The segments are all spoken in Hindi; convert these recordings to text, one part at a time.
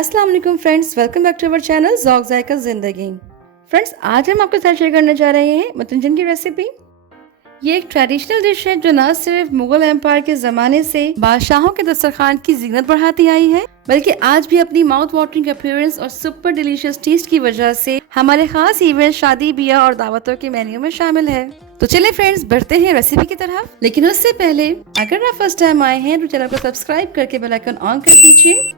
अस्सलाम वालेकुम friends, welcome back to our channel Zauq Zaika Zindagi. Friends, आज हम आपके साथ शेयर करने जा रहे हैं मतंजन की रेसिपी। ये एक ट्रेडिशनल डिश है जो न सिर्फ मुगल एम्पायर के ज़माने से बादशाहों के दस्तरखान की जीनत बढ़ाती आई है, बल्कि आज भी अपनी माउथ वाटरिंग अपीयरेंस और सुपर डिलीशियस टेस्ट की वजह से हमारे खास इवेंट, शादी, ब्याह और दावतों के मेन्यू में शामिल है। तो चलिए फ्रेंड्स, बढ़ते हैं रेसिपी की तरफ। लेकिन उससे पहले अगर आप फर्स्ट टाइम आए हैं तो चैनल को सब्सक्राइब करके बेल आइकन ऑन कर दीजिए।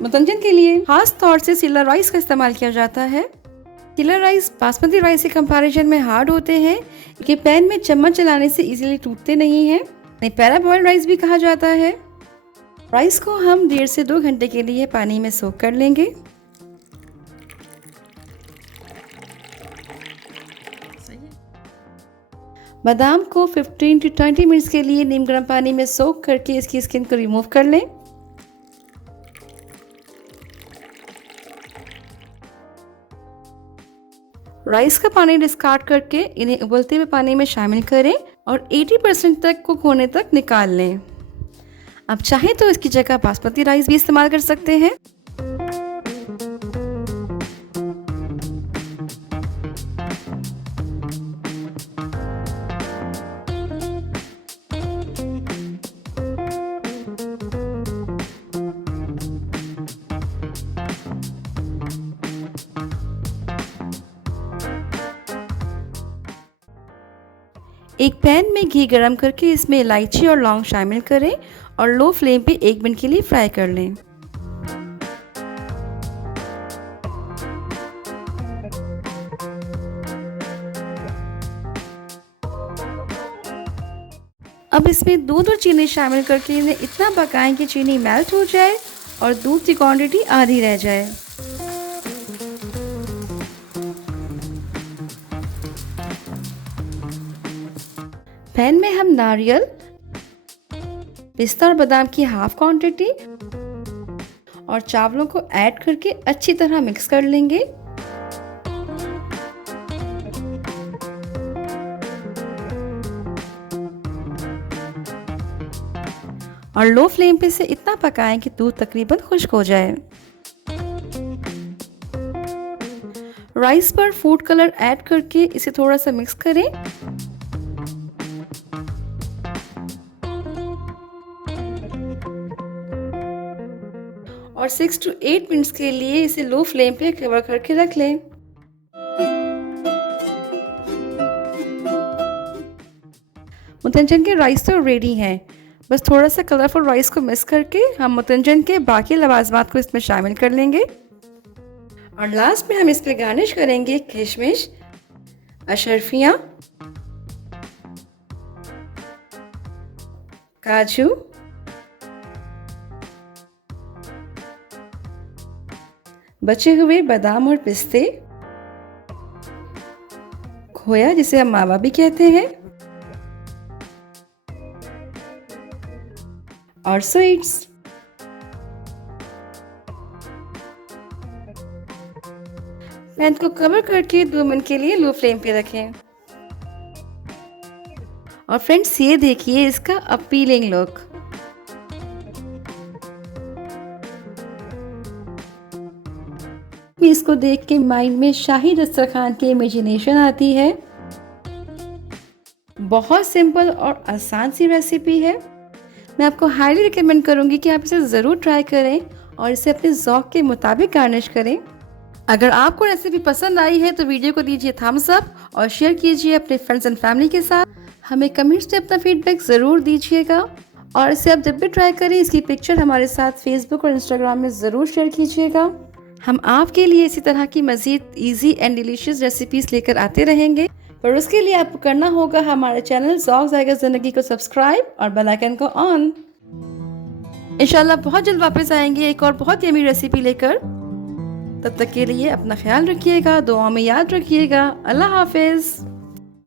मतंजन के लिए खास तौर से सिला राइस का इस्तेमाल किया जाता है। सिला राइस बासमती राइस के कंपैरिजन में हार्ड होते हैं, कि पैन में चम्मच चलाने से इजीली टूटते नहीं हैं। इन्हें पैराबॉइल्ड राइस भी कहा जाता है। राइस को हम 1.5 से 2 घंटे के लिए पानी में सोक कर लेंगे। बादाम को 15 to 20 मिनट्स के लिए नीम गर्म पानी में सोक करके इसकी स्किन को रिमूव कर लें। राइस का पानी डिस्कार्ड करके इन्हें उबलते हुए पानी में शामिल करें और 80% तक कुक होने तक निकाल लें। आप चाहें तो इसकी जगह बासमती राइस भी इस्तेमाल कर सकते हैं। एक पैन में घी गरम करके इसमें इलायची और लौंग शामिल करें और लो फ्लेम पे 1 मिनट के लिए फ्राई कर लें। अब इसमें दूध और चीनी शामिल करके इन्हें इतना पकाएं कि चीनी मेल्ट हो जाए और दूध की क्वांटिटी आधी रह जाए। पैन में हम नारियल, पिस्ता और बादाम की हाफ क्वांटिटी और चावलों को ऐड करके अच्छी तरह मिक्स कर लेंगे। और लो फ्लेम पे से इतना पकाएं कि दूध तकरीबन खुश्क हो जाए। राइस पर फूड कलर ऐड करके इसे थोड़ा सा मिक्स करें। और 6 to 8 मिनट्स के लिए इसे लो फ्लेम पे कवर करके रख लें। मतंजन के राइस तो रेडी हैं, बस थोड़ा सा कलरफुल राइस को मिक्स करके हम मतंजन के बाकी लवाजमात को इसमें शामिल कर लेंगे। और लास्ट में हम इस पे गार्निश करेंगे किशमिश, अशरफियाँ, काजू, बचे हुए बादाम और पिस्ते, खोया जिसे हम मावा भी कहते हैं, और स्वीट्स। पैन को कवर करके 2 मिनट के लिए लो फ्लेम पे रखें। और फ्रेंड्स, ये देखिए इसका अपीलिंग लुक। इसको देख के माइंड में शाही दस्तरखान की इमेजिनेशन आती है। बहुत सिंपल और आसान सी रेसिपी है। मैं आपको हाईली रिकमेंड करूंगी कि आप इसे ज़रूर ट्राई करें और इसे अपने ज़ौक़ के मुताबिक गार्निश करें। अगर आपको रेसिपी पसंद आई है तो वीडियो को दीजिए थम्स अप और शेयर कीजिए अपने फ्रेंड्स एंड फैमिली के साथ। हमें कमेंट्स में अपना फीडबैक ज़रूर दीजिएगा और इसे आप जब भी ट्राई करें इसकी पिक्चर हमारे साथ फेसबुक और इंस्टाग्राम में ज़रूर शेयर कीजिएगा। हम आपके लिए इसी तरह की मज़ीद ईजी एंड डिलीशियस रेसिपीज़ लेकर आते रहेंगे, पर उसके लिए आपको करना होगा हमारे चैनल ज़ौक़ ज़ायक़ा ज़िंदगी को सब्सक्राइब और बेल आइकन को ऑन। इंशाल्लाह बहुत जल्द वापस आएंगे एक और बहुत यमी रेसिपी लेकर। तब तक के लिए अपना ख्याल रखिएगा, दुआ में याद रखिएगा। अल्लाह हाफिज़।